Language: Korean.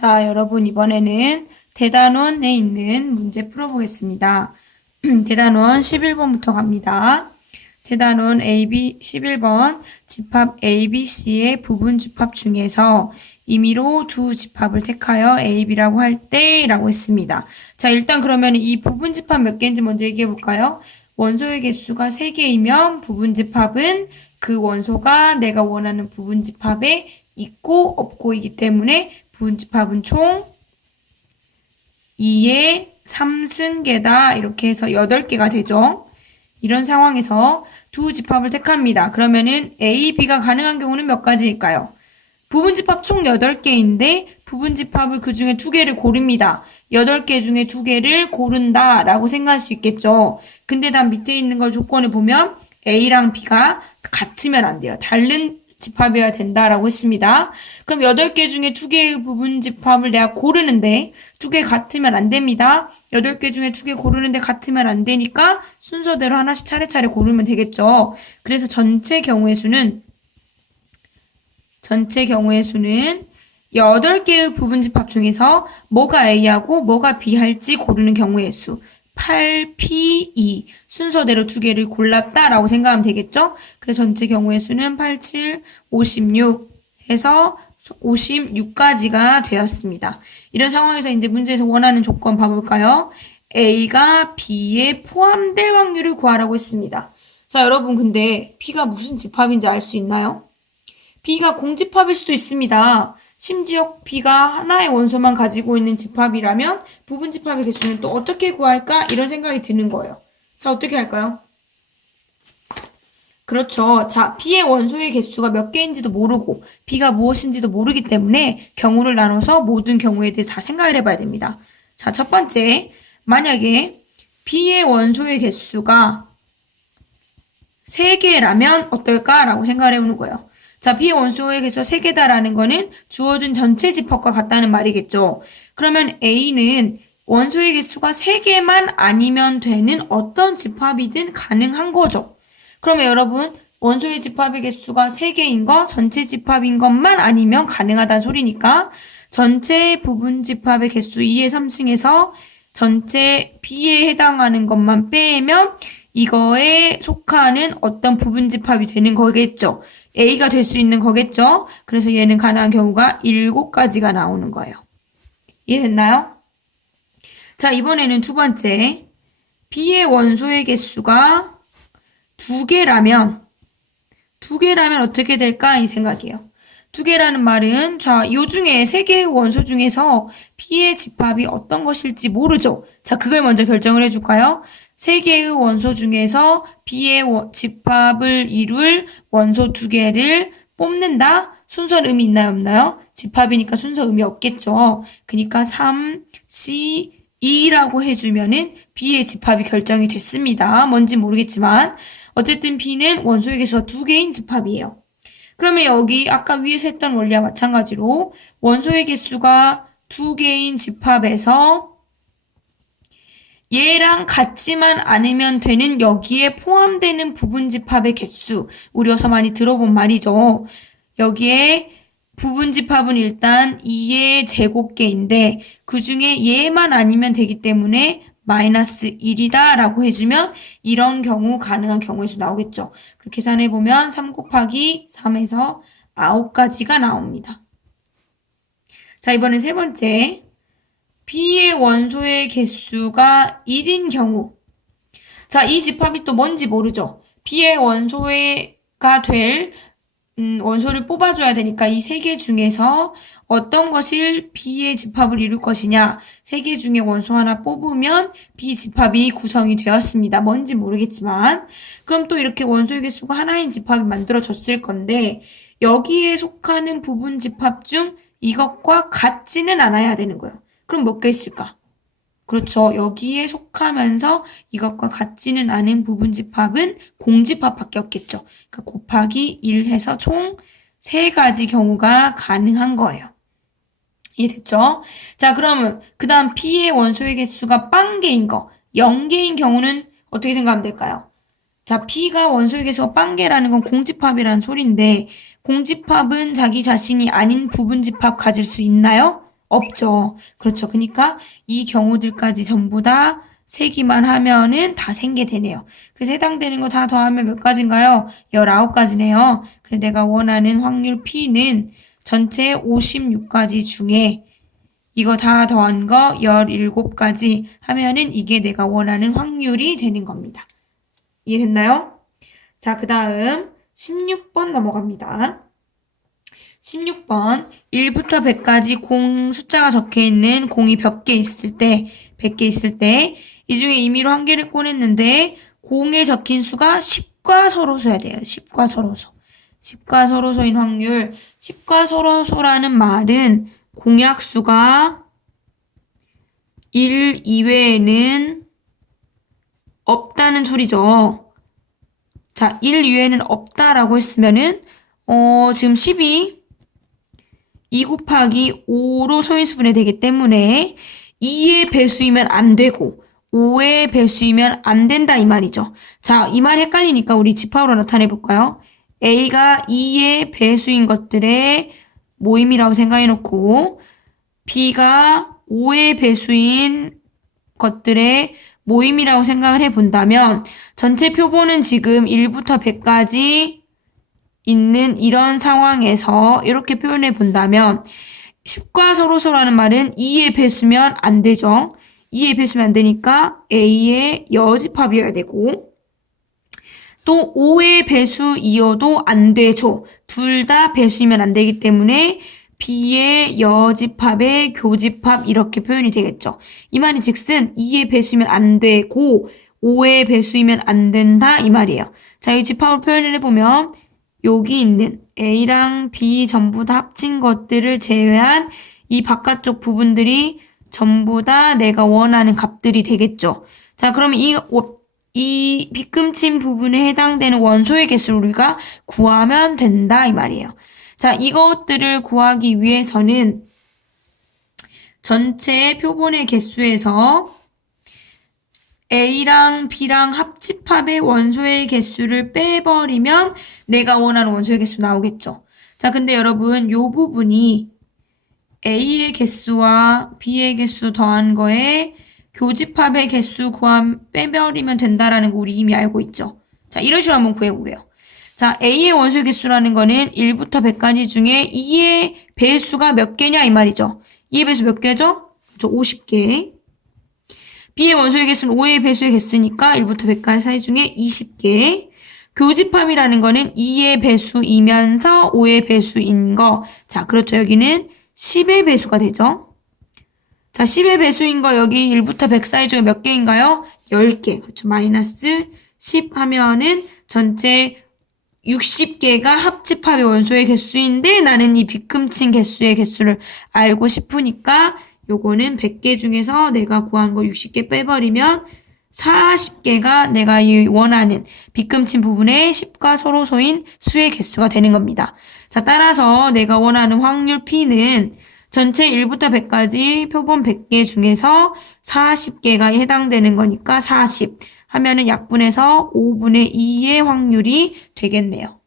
자, 여러분 이번에는 대단원에 있는 문제 풀어보겠습니다. 대단원 11번부터 갑니다. 대단원 AB 11번 집합 ABC의 부분 집합 중에서 임의로 두 집합을 택하여 AB라고 할 때라고 했습니다. 자, 일단 그러면 이 부분 집합 몇 개인지 먼저 얘기해 볼까요? 원소의 개수가 3개이면 부분 집합은 그 원소가 내가 원하는 부분 집합에 있고 없고이기 때문에 부분 집합은 총 2의 3승계다. 이렇게 해서 8개가 되죠. 이런 상황에서 두 집합을 택합니다. 그러면은 A, B가 가능한 경우는 몇 가지일까요? 부분 집합 총 8개인데 부분 집합을 그 중에 2개를 고릅니다. 8개 중에 2개를 고른다 라고 생각할 수 있겠죠. 근데 단 밑에 있는 걸 조건을 보면 A랑 B가 같으면 안 돼요. 다른 집합이어야 된다라고 했습니다. 그럼 8개 중에 2개의 부분 집합을 내가 고르는데 2개 같으면 안 됩니다. 8개 중에 2개 고르는데 같으면 안 되니까 순서대로 하나씩 차례차례 고르면 되겠죠. 그래서 전체 경우의 수는 8개의 부분 집합 중에서 뭐가 A하고 뭐가 B 할지 고르는 경우의 수 8, P, 2 순서대로 2개를 골랐다라고 생각하면 되겠죠? 그래서 전체 경우의 수는 8, 7, 56 해서 56까지가 되었습니다. 이런 상황에서 이제 문제에서 원하는 조건 봐볼까요? A가 B에 포함될 확률을 구하라고 했습니다. 자, 여러분 근데 B가 무슨 집합인지 알 수 있나요? B가 공집합일 수도 있습니다. 심지어 B가 하나의 원소만 가지고 있는 집합이라면 부분 집합의 개수는 또 어떻게 구할까? 이런 생각이 드는 거예요. 자, 어떻게 할까요? 그렇죠. 자, B의 원소의 개수가 몇 개인지도 모르고 B가 무엇인지도 모르기 때문에 경우를 나눠서 모든 경우에 대해서 다 생각을 해봐야 됩니다. 자, 첫 번째, 만약에 B의 원소의 개수가 3개라면 어떨까라고 생각을 해보는 거예요. 자, B의 원소의 개수가 3개다라는 거는 주어진 전체 집합과 같다는 말이겠죠. 그러면 A는 원소의 개수가 3개만 아니면 되는 어떤 집합이든 가능한 거죠. 그러면 여러분, 원소의 집합의 개수가 3개인 거, 전체 집합인 것만 아니면 가능하다는 소리니까 전체 부분 집합의 개수 2의 3승에서 전체 B에 해당하는 것만 빼면 이거에 속하는 어떤 부분 집합이 되는 거겠죠. A가 될 수 있는 거겠죠. 그래서 얘는 가능한 경우가 7가지가 나오는 거예요. 이해됐나요? 자, 이번에는 두 번째. B의 원소의 개수가 2개라면 어떻게 될까? 이 생각이에요. 2개라는 말은 자, 요 중에 3개의 원소 중에서 B의 집합이 어떤 것일지 모르죠. 자, 그걸 먼저 결정을 해줄까요? 3개의 원소 중에서 B의 집합을 이룰 원소 2개를 뽑는다? 순서는 의미 있나요? 없나요? 집합이니까 순서 의미 없겠죠. 그러니까 3, C, 2라고 해주면은 B의 집합이 결정이 됐습니다. 뭔지 모르겠지만 어쨌든 B는 원소의 개수가 2개인 집합이에요. 그러면 여기 아까 위에서 했던 원리와 마찬가지로 원소의 개수가 2개인 집합에서 얘랑 같지만 않으면 되는 여기에 포함되는 부분 집합의 개수. 우리 어서 많이 들어본 말이죠. 여기에 부분 집합은 일단 2의 제곱계인데 그 중에 얘만 아니면 되기 때문에 마이너스 1이다 라고 해주면 이런 경우 가능한 경우의 수 나오겠죠. 그렇게 계산해보면 3 곱하기 3에서 9가지가 나옵니다. 자, 이번엔 세 번째. B의 원소의 개수가 1인 경우. 자, 이 집합이 또 뭔지 모르죠. B의 원소가 될 원소를 뽑아줘야 되니까 이 3개 중에서 어떤 것을 B의 집합을 이룰 것이냐. 3개 중에 원소 하나 뽑으면 B 집합이 구성이 되었습니다. 뭔지 모르겠지만. 그럼 또 이렇게 원소의 개수가 하나인 집합이 만들어졌을 건데 여기에 속하는 부분 집합 중 이것과 같지는 않아야 되는 거예요. 그럼 몇 개 있을까? 그렇죠. 여기에 속하면서 이것과 같지는 않은 부분 집합은 공집합밖에 없겠죠. 그러니까 곱하기 1 해서 총 3가지 경우가 가능한 거예요. 이해됐죠? 자, 그러면 그 다음 B의 원소의 개수가 0개인 거, 0개인 경우는 어떻게 생각하면 될까요? 자, B가 원소의 개수가 0개라는 건 공집합이라는 소리인데 공집합은 자기 자신이 아닌 부분 집합 가질 수 있나요? 없죠. 그렇죠. 그러니까 이 경우들까지 전부 다 세기만 하면은 다 생게 되네요. 그래서 해당되는 거 다 더하면 몇 가지인가요? 19가지네요. 그래서 내가 원하는 확률 P는 전체 56가지 중에 이거 다 더한 거 17가지 하면은 이게 내가 원하는 확률이 되는 겁니다. 이해됐나요? 자, 그 다음 16번 넘어갑니다. 16번 1부터 100까지 공 숫자가 적혀있는 공이 100개 있을 때 100개 있을 때 이 중에 임의로 한 개를 꺼냈는데 공에 적힌 수가 10과 서로소야 돼요. 10과 서로소. 10과 서로소인 확률. 10과 서로소라는 말은 공약수가 1 이외에는 없다는 소리죠. 자, 1 이외에는 없다라고 했으면은 지금 10이 2 곱하기 5로 소인수분해 되기 때문에 2의 배수이면 안 되고 5의 배수이면 안 된다 이 말이죠. 자, 이 말이 헷갈리니까 우리 집합으로 나타내 볼까요? A가 2의 배수인 것들의 모임이라고 생각해 놓고 B가 5의 배수인 것들의 모임이라고 생각을 해 본다면 전체 표본은 지금 1부터 100까지 있는 이런 상황에서 이렇게 표현해 본다면 10과 서로소라는 말은 2의 배수면 안 되죠. 2의 배수면 안 되니까 A의 여집합이어야 되고 또 5의 배수이어도 안 되죠. 둘 다 배수이면 안 되기 때문에 B의 여집합의 교집합 이렇게 표현이 되겠죠. 이 말이 즉슨 2의 배수이면 안 되고 5의 배수이면 안 된다 이 말이에요. 자, 이 집합을 표현을 해보면 여기 있는 A랑 B 전부 다 합친 것들을 제외한 이 바깥쪽 부분들이 전부 다 내가 원하는 값들이 되겠죠. 자, 그러면 이 빗금친 부분에 해당되는 원소의 개수를 우리가 구하면 된다 이 말이에요. 자, 이것들을 구하기 위해서는 전체 표본의 개수에서 A랑 B랑 합집합의 원소의 개수를 빼버리면 내가 원하는 원소의 개수 나오겠죠. 자, 근데 여러분 요 부분이 A의 개수와 B의 개수 더한 거에 교집합의 개수 빼버리면 된다라는 거 우리 이미 알고 있죠. 자, 이런 식으로 한번 구해보게요. 자, A의 원소의 개수라는 거는 1부터 100까지 중에 2의 배수가 몇 개냐 이 말이죠. 2의 배수 몇 개죠? 그렇죠. 50개. B의 원소의 개수는 5의 배수의 개수니까 1부터 100까지 사이 중에 20개. 교집합이라는 거는 2의 배수이면서 5의 배수인 거. 자, 그렇죠. 여기는 10의 배수가 되죠. 자, 10의 배수인 거 여기 1부터 100 사이 중에 몇 개인가요? 10개. 그렇죠. 마이너스 10 하면은 전체 60개가 합집합의 원소의 개수인데 나는 이 빗금친 개수의 개수를 알고 싶으니까 요거는 100개 중에서 내가 구한 거 60개 빼버리면 40개가 내가 이 원하는 빗금친 부분의 10과 서로소인 수의 개수가 되는 겁니다. 자, 따라서 내가 원하는 확률 P는 전체 1부터 100까지 표본 100개 중에서 40개가 해당되는 거니까 40 하면은 약분해서 5분의 2의 확률이 되겠네요.